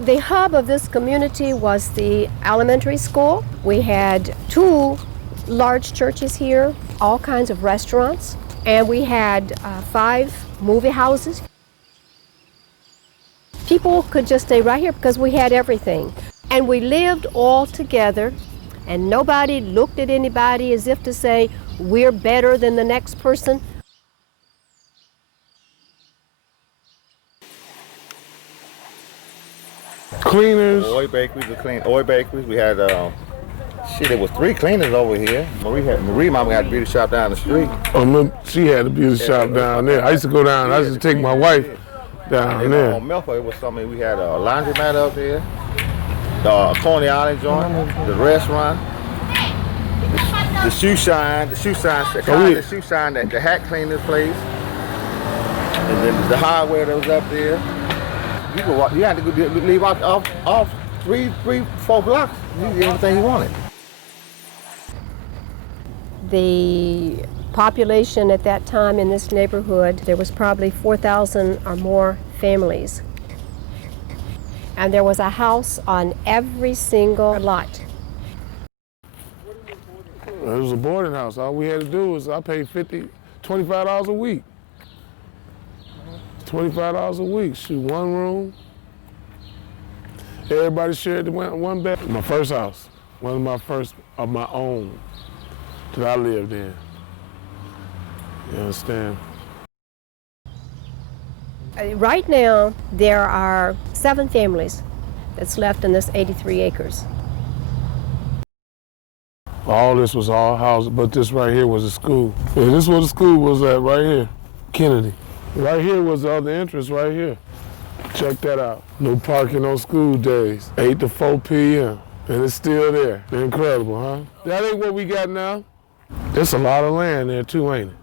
The hub of this community was the elementary school. We had 2 large churches here, all kinds of restaurants, and we had 5 movie houses. People could just stay right here because we had everything. And we lived all together, and nobody looked at anybody as if to say, we're better than the next person. Cleaners. Oil bakeries, We had, there was 3 cleaners over here. Marie mama had a beauty shop down the street. She had a beauty shop down there. I used to go down, I used to take my wife down there. On Milford, it was something, we had a laundromat up there, the Coney Island joint, the restaurant, the shoe shine, the hat cleaner's place, and then the hardware that was up there. You had to leave off 3, 4 blocks. You get everything you wanted. The population at that time in this neighborhood, there was probably 4,000 or more families. And there was a house on every single lot. It was a boarding house. All we had to do was I paid $25 a week. $25 a week. Shoot, 1 room. Everybody shared the one bed. My first house, one of my first of my own that I lived in. You understand? Right now, there are 7 families that's left in this 83 acres. All this was all houses, but this right here was a school. Yeah, this is where the school was at, right here, Kennedy. Right here was the other entrance, right here. Check that out. No parking on school days, 8 to 4 p.m., and it's still there. Incredible, huh? That ain't what we got now. There's a lot of land there too, ain't it?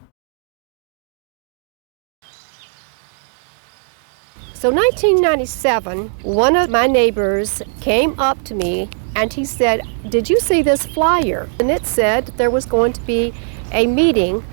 So 1997, one of my neighbors came up to me and he said, "Did you see this flyer?" And it said there was going to be a meeting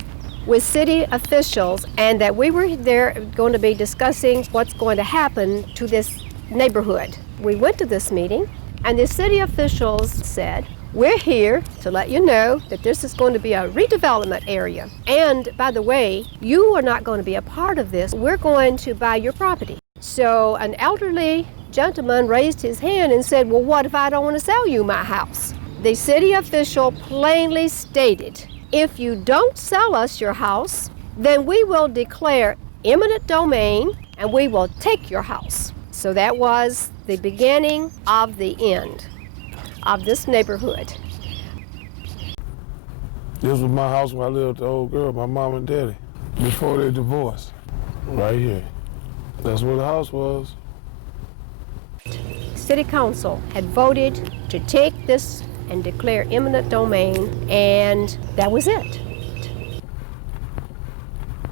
with city officials and that we were there going to be discussing what's going to happen to this neighborhood. We went to this meeting and the city officials said, "We're here to let you know that this is going to be a redevelopment area. And by the way, you are not going to be a part of this. We're going to buy your property." So an elderly gentleman raised his hand and said, "Well, what if I don't want to sell you my house?" The city official plainly stated, "If you don't sell us your house, then we will declare eminent domain and we will take your house." So that was the beginning of the end of this neighborhood. This was my house where I lived with the old girl, my mom and daddy, before they divorced. Right here. That's where the house was. City Council had voted to take this and declare eminent domain, and that was it.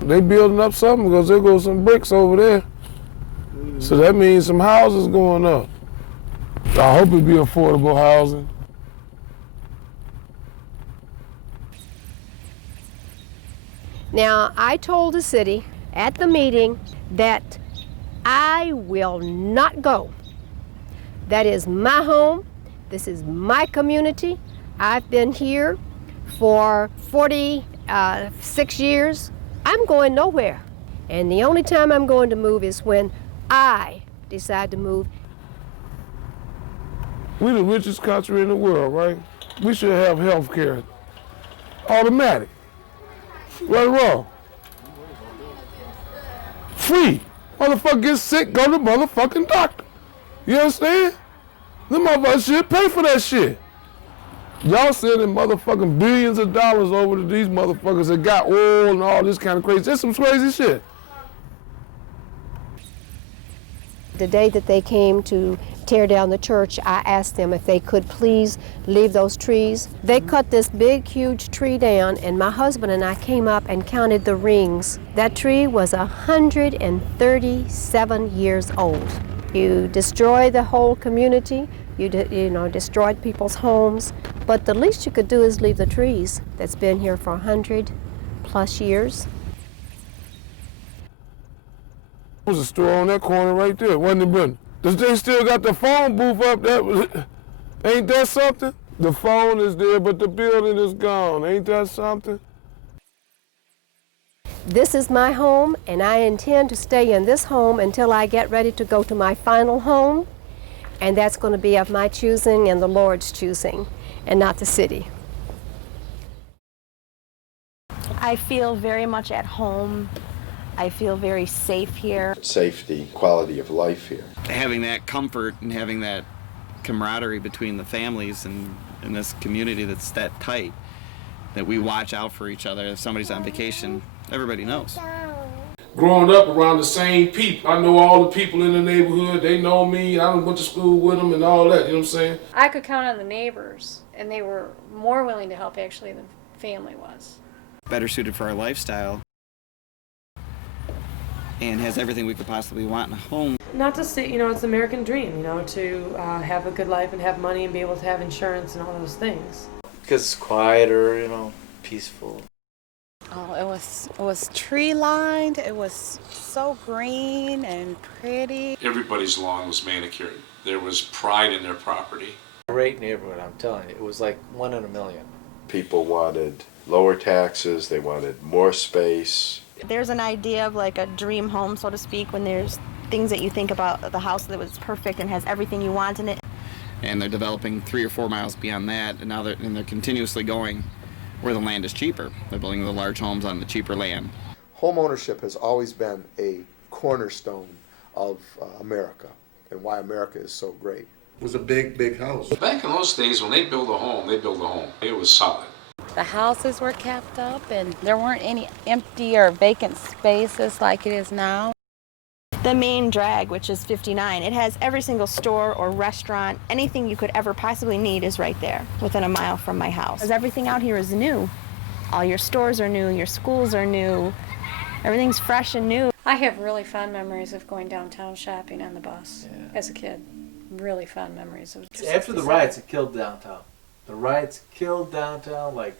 They building up something because there goes some bricks over there. So that means some houses going up. I hope it be affordable housing. Now, I told the city at the meeting that I will not go. That is my home. This is my community. I've been here for 46 years. I'm going nowhere. And the only time I'm going to move is when I decide to move. We're the richest country in the world, right? We should have health care. Automatic. Right or wrong? Free. Motherfucker gets sick, go to the motherfucking doctor. You understand? The motherfuckers should pay for that shit. Y'all sending motherfucking billions of dollars over to these motherfuckers that got oil and all this kind of crazy. That's some crazy shit. The day that they came to tear down the church, I asked them if they could please leave those trees. They cut this big, huge tree down, and my husband and I came up and counted the rings. That tree was 137 years old. You destroy the whole community, you destroyed people's homes, but the least you could do is leave the trees that's been here for 100+ years. There was a store on that corner right there, wasn't it, Brenda? They still got the phone booth up there. Ain't that something? The phone is there, but the building is gone. Ain't that something? This is my home, and I intend to stay in this home until I get ready to go to my final home, and that's going to be of my choosing and the Lord's choosing, and not the city. I feel very much at home. I feel very safe here. Safety, quality of life here. Having that comfort and having that camaraderie between the families and in this community that's that tight, that we watch out for each other. If somebody's on vacation, everybody knows. Growing up around the same people, I know all the people in the neighborhood. They know me. I went to school with them and all that. You know what I'm saying? I could count on the neighbors, and they were more willing to help actually than family was. Better suited for our lifestyle and has everything we could possibly want in a home. Not to say, it's the American dream, to have a good life and have money and be able to have insurance and all those things. Because it's quieter, peaceful. Oh, it was tree lined. It was so green and pretty. Everybody's lawn was manicured. There was pride in their property. Great neighborhood, I'm telling you. It was like 1 in a million. People wanted lower taxes, they wanted more space. There's an idea of like a dream home, so to speak, when there's things that you think about the house that was perfect and has everything you want in it. And they're developing 3 or 4 miles beyond that, and now they're continuously going where the land is cheaper. They're building the large homes on the cheaper land. Home ownership has always been a cornerstone of America and why America is so great. It was a big, big house. Back in those days, when they build a home, they build a home. It was solid. The houses were kept up, and there weren't any empty or vacant spaces like it is now. The main drag, which is 59, it has every single store or restaurant, anything you could ever possibly need is right there, within a mile from my house. Because everything out here is new. All your stores are new, your schools are new, everything's fresh and new. I have really fond memories of going downtown shopping on the bus as a kid. Really fond memories of just After the riots, it killed downtown. The riots killed downtown like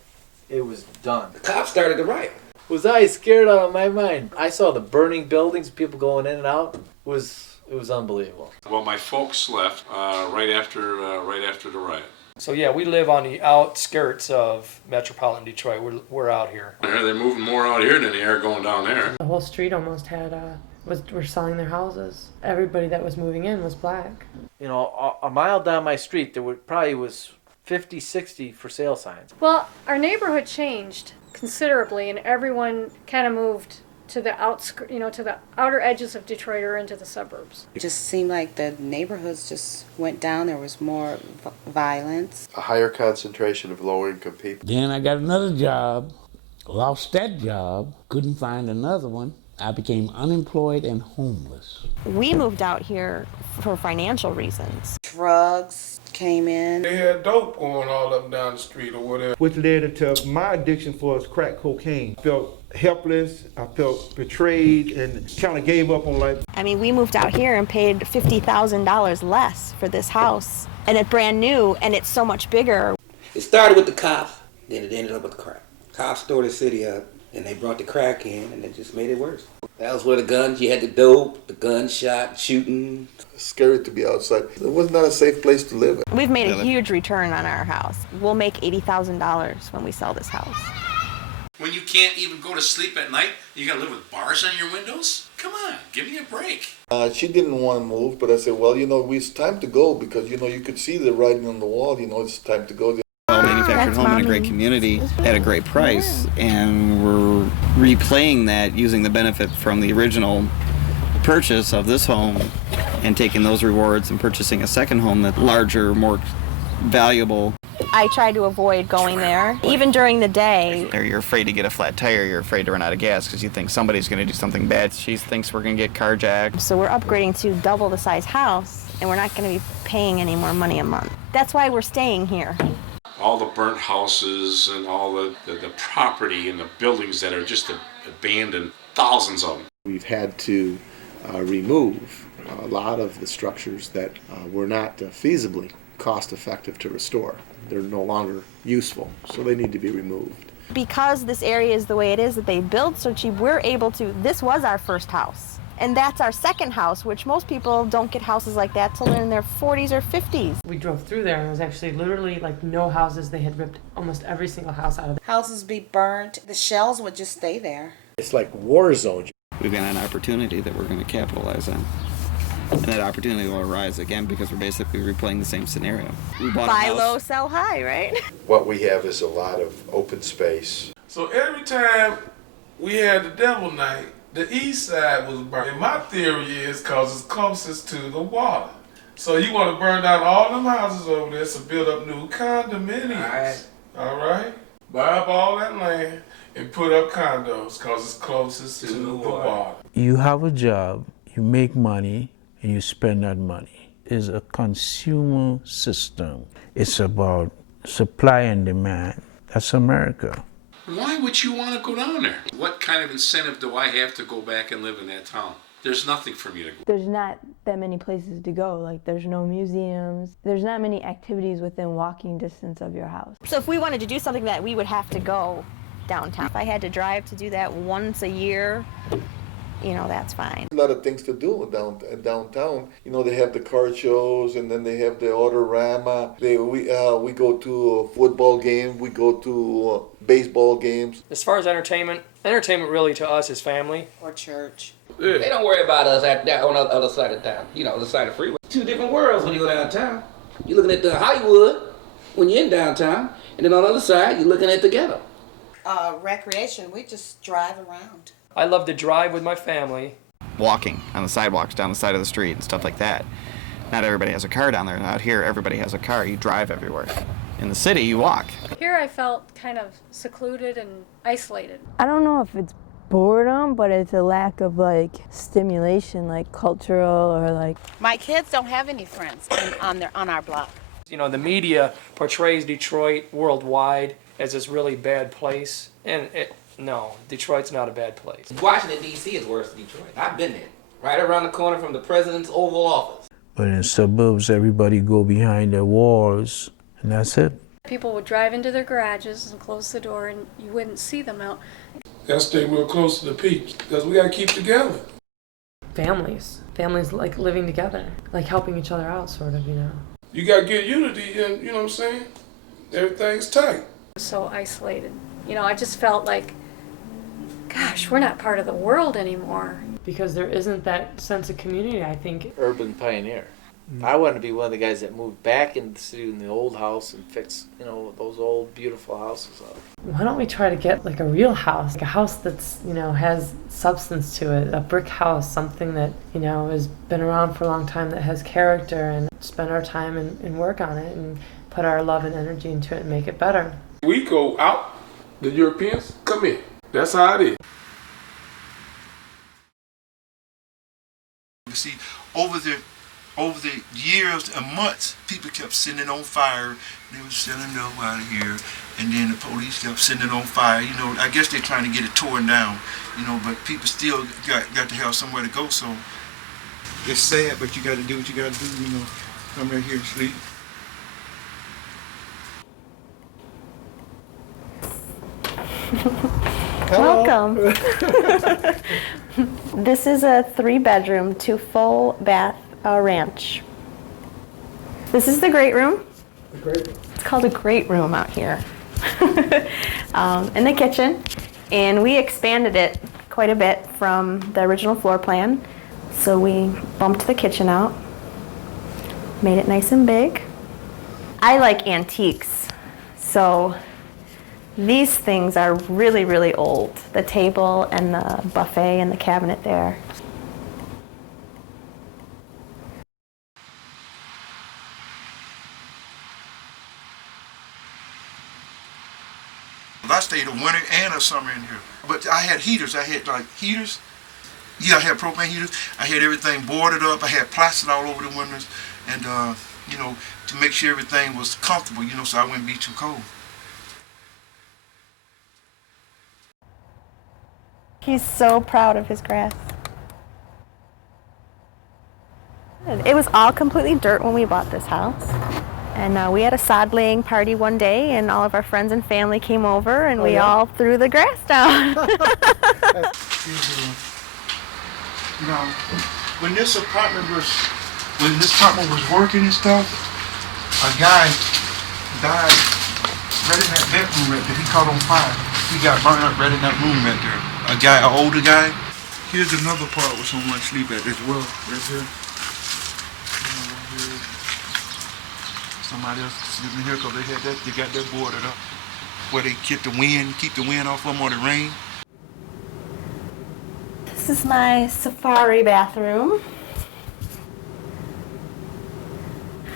it was done. The cops started the riot. Was I scared out of my mind? I saw the burning buildings, people going in and out. It was unbelievable. Well, my folks left right after the riot. So yeah, we live on the outskirts of metropolitan Detroit. We're out here. They're moving more out here than they are going down there. The whole street almost were selling their houses. Everybody that was moving in was black. A mile down my street, there probably was 50, 60 for sale signs. Well, our neighborhood changed considerably, and everyone kind of moved to the outskirts, to the outer edges of Detroit or into the suburbs. It just seemed like the neighborhoods just went down. There was more violence. A higher concentration of lower-income people. Then I got another job, lost that job, couldn't find another one. I became unemployed and homeless. We moved out here for financial reasons. Drugs came in. They had dope going all up and down the street or whatever. Which led into my addiction for crack cocaine. I felt helpless, I felt betrayed, and kind of gave up on life. I mean, we moved out here and paid $50,000 less for this house. And it's brand new, and it's so much bigger. It started with the cops, then it ended up with the crack. Cops tore the city up, and they brought the crack in, and it just made it worse. That was where the guns, you had the dope, the gunshot, shooting. It's scary to be outside. It was not a safe place to live. We've made a huge return on our house. We'll make $80,000 when we sell this house. When you can't even go to sleep at night, you gotta live with bars on your windows? Come on, give me a break. She didn't want to move, but I said, well, it's time to go because, you could see the writing on the wall, it's time to go. Well-manufactured home in a great community at a great price, and we're replaying that using the benefit from the original purchase of this home and taking those rewards and purchasing a second home that's larger, more valuable. I try to avoid going there, even during the day. Or you're afraid to get a flat tire, you're afraid to run out of gas because you think somebody's going to do something bad. She thinks we're going to get carjacked. So we're upgrading to double the size house, and we're not going to be paying any more money a month. That's why we're staying here. All the burnt houses and all the property and the buildings that are just abandoned, thousands of them. We've had to remove a lot of the structures that were not feasibly cost-effective to restore. They're no longer useful, so they need to be removed. Because this area is the way it is that they build so cheap, we're able to, this was our first house. And that's our second house, which most people don't get houses like that till they're in their 40s or 50s. We drove through there and it was actually literally like no houses. They had ripped almost every single house out of there. Houses be burnt. The shells would just stay there. It's like war zone. We've got an opportunity that we're going to capitalize on. And that opportunity will arise again because we're basically replaying the same scenario. We bought Buy a house. low, sell high, right? What we have is a lot of open space. So every time we had the devil night, the east side was burned. And my theory is because it's closest to the water. So you want to burn down all them houses over there to build up new condominiums. All right? Buy up all that land and put up condos because it's closest to the water. You have a job, you make money, and you spend that money. It's a consumer system. It's about supply and demand. That's America. Why would you want to go down there? What kind of incentive do I have to go back and live in that town? There's nothing for me to go. There's not that many places to go. Like, there's no museums. There's not many activities within walking distance of your house. So if we wanted to do something that, we would have to go downtown. If I had to drive to do that once a year, you know, that's fine. A lot of things to do in downtown. You know, they have the car shows, and then they have the Autorama. We go to a football game. We go to baseball games. As far as entertainment really to us is family. Or church. Yeah. They don't worry about us on the other side of town. You know, the side of the freeway. Two different worlds when you go downtown. You're looking at the Hollywood when you're in downtown, and then on the other side, you're looking at the ghetto. Recreation, we just drive around. I love to drive with my family. Walking on the sidewalks, down the side of the street and stuff like that. Not everybody has a car down there. Out here, everybody has a car. You drive everywhere. In the city, you walk. Here I felt kind of secluded and isolated. I don't know if it's boredom, but it's a lack of like stimulation, like cultural or like. My kids don't have any friends on our block. You know, the media portrays Detroit worldwide as this really bad place, and no, Detroit's not a bad place. Washington, D.C. is worse than Detroit. I've been there. Right around the corner from the president's Oval Office. But in suburbs, everybody go behind their walls, and that's it. People would drive into their garages and close the door, and you wouldn't see them out. Gotta stay real close to the peeps because we gotta keep together. Families like living together, like helping each other out, sort of, you know. You gotta get unity, and you know what I'm saying? Everything's tight. So isolated. You know, I just felt like, gosh, we're not part of the world anymore. Because there isn't that sense of community, I think. Urban pioneer. I wanted to be one of the guys that moved back into the city in the old house and fix, you know, those old beautiful houses up. Why don't we try to get like a real house, like a house that's, you know, has substance to it, a brick house, something that, you know, has been around for a long time, that has character, and spend our time and work on it and put our love and energy into it and make it better. We go out, the Europeans come in. That's how it is. You see, over the years and months, people kept sending on fire. They were selling dope out of here, and then the police kept sending on fire. You know, I guess they're trying to get it torn down. You know, but people still got to have somewhere to go. So it's sad, but you got to do what you got to do. You know, come right here and sleep. Welcome. This is a 3-bedroom, 2 full bath ranch. This is the great room. It's called a great room out here. In the kitchen, and we expanded it quite a bit from the original floor plan. So we bumped the kitchen out, made it nice and big. I like antiques, so these things are really, really old. The table and the buffet and the cabinet there. I stayed a winter and a summer in here. But I had heaters. I had like heaters. Yeah, I had propane heaters. I had everything boarded up. I had plastic all over the windows. And, you know, to make sure everything was comfortable, you know, so I wouldn't be too cold. He's so proud of his grass. It was all completely dirt when we bought this house. And we had a sod laying party one day, and all of our friends and family came over, and we all threw the grass down. Now, when this apartment was working and stuff, a guy died right in that bedroom right there. He caught on fire. He got burned up right in that room right there. An older guy. Here's another part where someone sleep at as well, right here. Somebody else sleeping here because they got that boarded up. Where they keep the wind off them or the rain. This is my safari bathroom.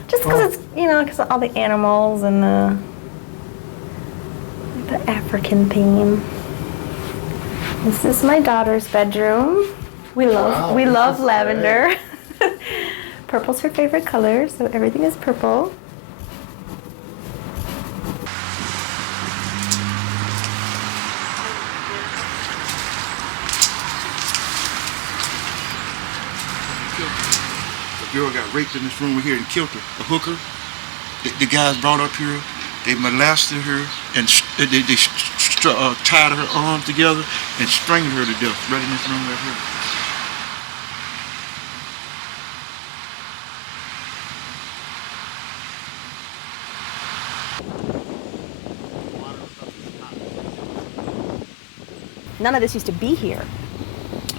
Just because it's, because of all the animals and the African theme. This is my daughter's bedroom. We love lavender. Purple's her favorite color, so everything is purple. A girl got raped in this room here and killed her. A hooker. The guys brought up here. They molested her and they tied her arms together and strangled her to death right in this room right here. None of this used to be here.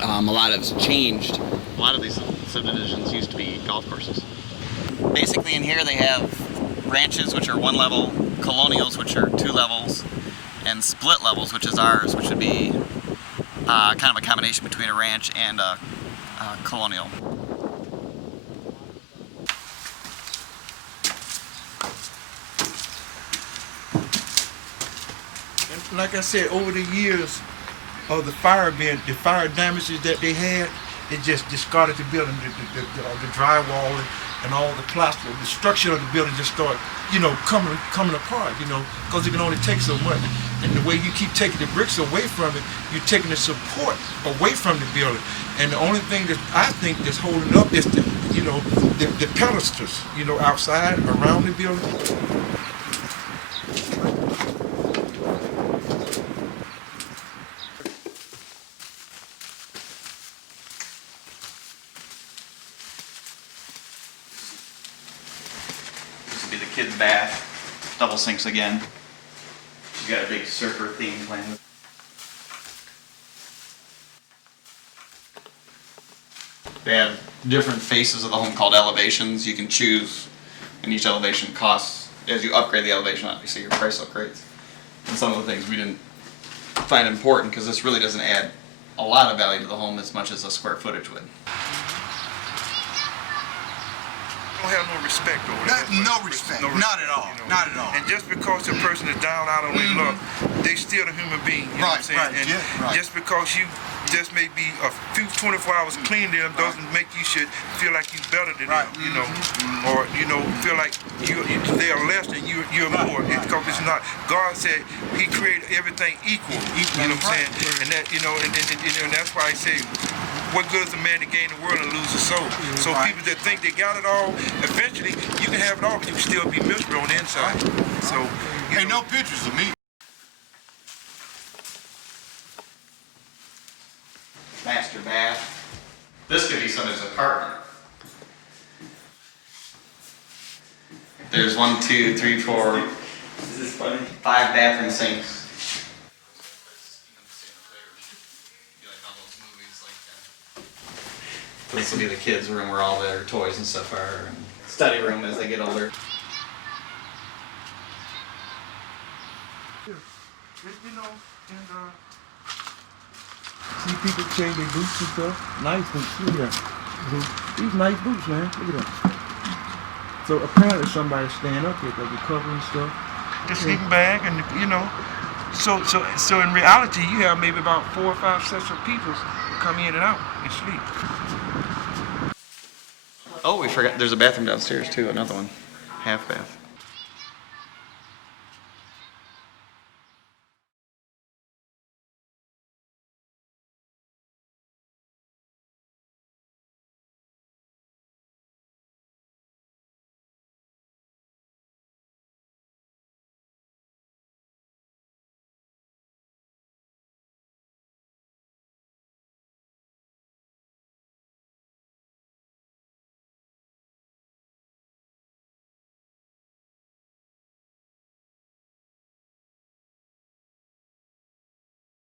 A lot has changed. A lot of these subdivisions used to be golf courses. Basically in here they have ranches, which are 1 level, colonials, which are 2 levels, and split levels, which is ours, which would be kind of a combination between a ranch and a colonial. And like I said, over the years of the fire damages that they had, it just discarded the building, the drywall and all the plaster. The structure of the building just started, coming apart, because it can only take so much. And the way you keep taking the bricks away from it, you're taking the support away from the building. And the only thing that I think that's holding up is the pedestals, outside around the building. Be the kids' bath, double sinks again. She's got a big surfer theme plan. They have different faces of the home called elevations. You can choose, and each elevation costs, as you upgrade the elevation, obviously your price upgrades. And some of the things we didn't find important because this really doesn't add a lot of value to the home as much as a square footage would. Don't have no respect over that. No respect. Not at all. Not at all. And just because a person is down out on their luck, they still a human being. You know what I'm saying? And just because you just may be a few 24 hours clean to them doesn't make you should feel like you're better than them, or feel like they are less than you're more. Because it's not. God said He created everything equal. You know what I'm saying? And that and that's why I say, what good is a man to gain the world and lose his soul? So people that think they got it all, eventually you can have it all, but you can still be miserable on the inside. So ain't no pictures of me. Master bath. This could be somebody's apartment. There's 1, 2, 3, 4, 5 bathroom sinks. This will be the kids' room where all their toys and stuff are, and study room as they get older. See people change their boots and stuff. Nice boots, look at that. These nice boots, man. Look at that. So apparently somebody's staying up here because they're covering stuff. The sleeping bag, and so in reality, you have maybe about 4 or 5 sets of people who come in and out and sleep. Oh, we forgot. There's a bathroom downstairs too. Another one, half bath.